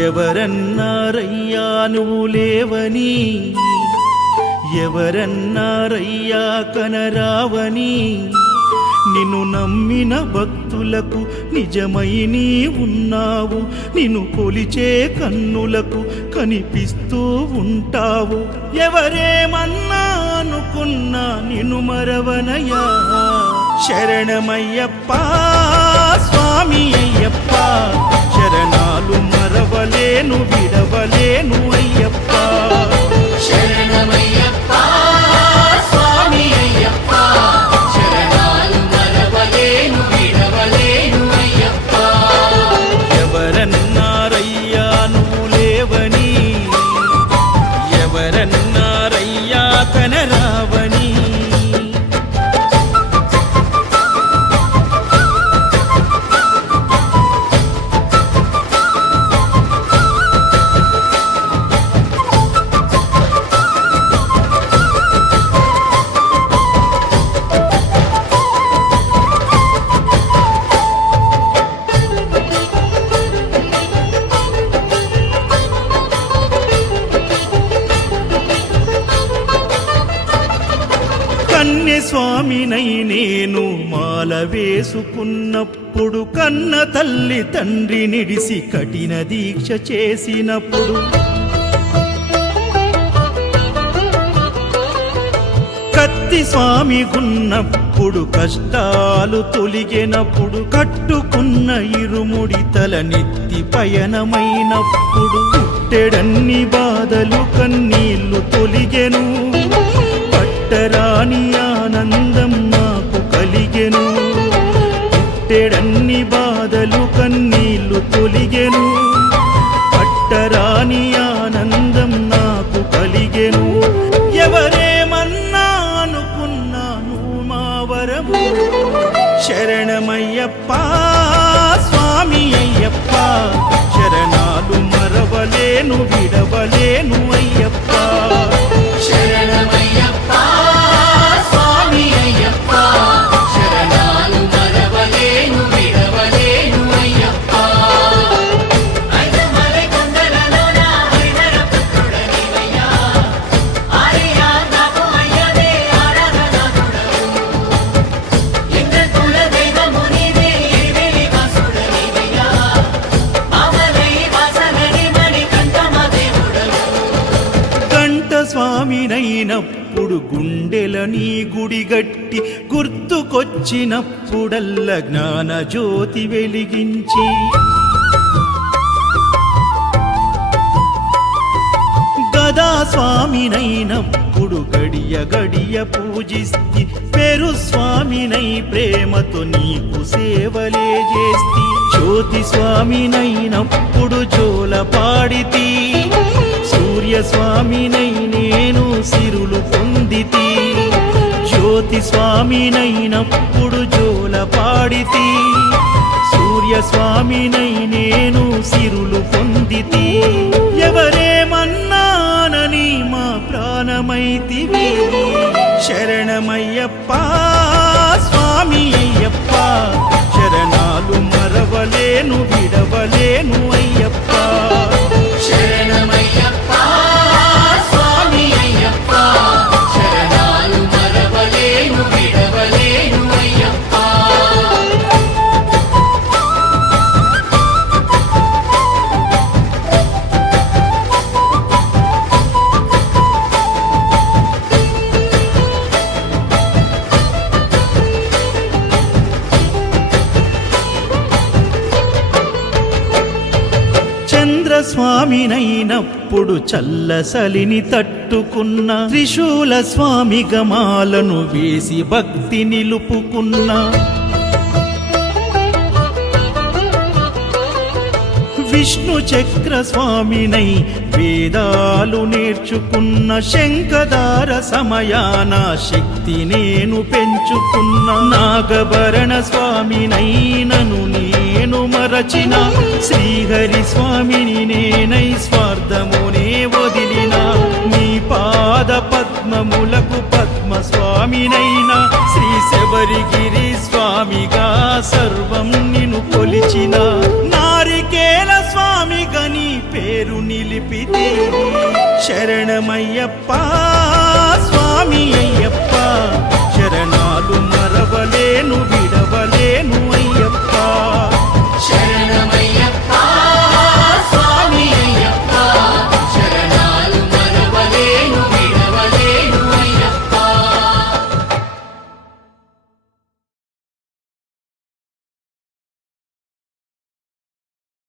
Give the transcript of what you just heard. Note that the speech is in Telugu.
ఎవరన్నారయ్యా నువ్వు లేవని, ఎవరన్నారయ్యా కనరావని, నిన్ను నమ్మిన భక్తులకు నిజమై నీ ఉన్నావు, నిన్ను కొలిచే కన్నులకు కనిపిస్తూ ఉంటావు. ఎవరేమన్నా అనుకున్నా నిన్ను మరవనయ్యా. శరణమయ్యప్ప స్వామి అయ్యప్ప, శరణాలు మరవలేను విడవలేను అయ్యప్ప. శరణమయ్యప్ప స్వామి అయ్యప్ప, శరణాలు మరవలేను విడవలేను అయ్యప్ప. ఎవరన్నారయ్యా నువ్వు లేవని, ఎవరన్నారయ్యా కనరావని. స్వామినై నేను మాల వేసుకున్నప్పుడు, కన్న తల్లి తండ్రి నిడిసి కఠిన దీక్ష చేసినప్పుడు, కత్తి స్వామి గున్నప్పుడు కష్టాలు తొలిగినప్పుడు, కట్టుకున్న ఇరుముడి తల నెత్తి పయనమైనప్పుడు, పుట్టెడన్ని బాధలు కన్నీళ్లు తొలిగెను, పట్టరాని ఆనందం నాకు కలిగెను. పుట్టెడన్ని బాధలు కన్నీళ్లు తొలిగెను, పట్టరాని ఆనందం నాకు కలిగెను. ఎవరేమన్నా అనుకున్నాను మా వరము. శరణమయ్యప్ప స్వామి అయ్యప్ప, శరణాలు మరవలేను విడవలేను అయ్యప్ప. శరణమయ్యప్ప స్వామి అయ్యప్ప, శరణాలు మరవలేను విడవలేను అయ్యప్ప. ఐదమలై కొండలలోన హరిహర పుత్రుడనివయ్యా, ఆర్యా నాకు అయ్యవే ఆరాధనాథుడవు. లింగ కుల దైవము నీవే ఎరివెలి వాసుడనివయ్యా, మామలై వాసనని మణికంఠమ దేవుడవు. కంఠ స్వామినైనప్పుడు గుండెల నీ గుడిగట్టి, గుర్తుకొచ్చినప్పుడల్ల జ్ఞాన జ్యోతి వెలిగించి, గదా స్వామినైనప్పుడు గడియ గడియ పూజిస్తి, పెరు స్వామినై ప్రేమతో నీకు సేవలే చేస్తి. జ్యోతి స్వామినైనప్పుడు జోల పాడితి, సూర్య స్వామినై నేను సిరులు పొందితి. జ్యోతి స్వామినైనప్పుడు జోల పాడితి, సూర్య స్వామినై నేను సిరులు పొందితి. ఎవరేమన్నానని మా ప్రాణమైతివి. శరణమయ్యప్ప స్వామి అయ్యప్ప, శరణాలు మరవలేను విడవలేను అయ్యప్ప. శరణమయ్యప్ప స్వామి అయ్యప్ప, శరణాలు మరవలేను విడవలేను అయ్యప్ప. స్వామినైనప్పుడు చల్లసలిని తట్టుకున్న, త్రిశూల స్వామి గమాలను వేసి భక్తి నిలుపుకున్న, విష్ణు చక్ర స్వామినై వేదాలు నేర్చుకున్న, శంఖదార సమయాన శక్తి నేను పెంచుకున్న, నాగభరణ స్వామినైనను నేను మరచిన, శ్రీహరి స్వామిని నేనై స్వార్థమునే వదిలిన, నీ పాద పద్మములకు పద్మ స్వామినైనా, శ్రీ శబరిగిరి స్వామిగా సర్వం నిన్ను కొలిచిన, నారికేల స్వామి గని పేరు నిలిపితి శరణమయ్యప్ప